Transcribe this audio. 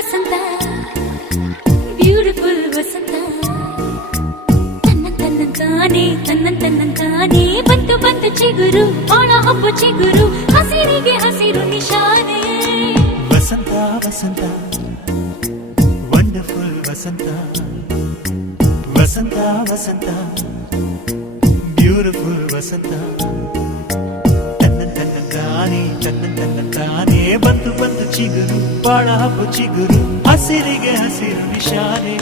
ವಸಂತ beautiful ವಸಂತ ತನ್ನಂತಾನೆ ಬಂತು ಬಂತು ಚಿಗುರು ಬಾಳ ಹಬ್ಬ ಚಿಗುರು ಹಸಿರಿಗೆ ಹಸಿರು ನಿಶಾನೆ ವಸಂತ ವಸಂತ ವಂಡರ್ಫುಲ್ ವಸಂತ ವಸಂತ ವಸಂತ ಬ್ಯೂಟಿಫುಲ್ ವಸಂತ ತನ್ನಂತಾನೆ ಬಂತು ಬಂತು ಚಿಗುರು ಬಾಳ ಹಬ್ಬ ಚಿಗುರು ಹಸಿರಿಗೆ ಹಸಿರು ನಿಶಾನೆ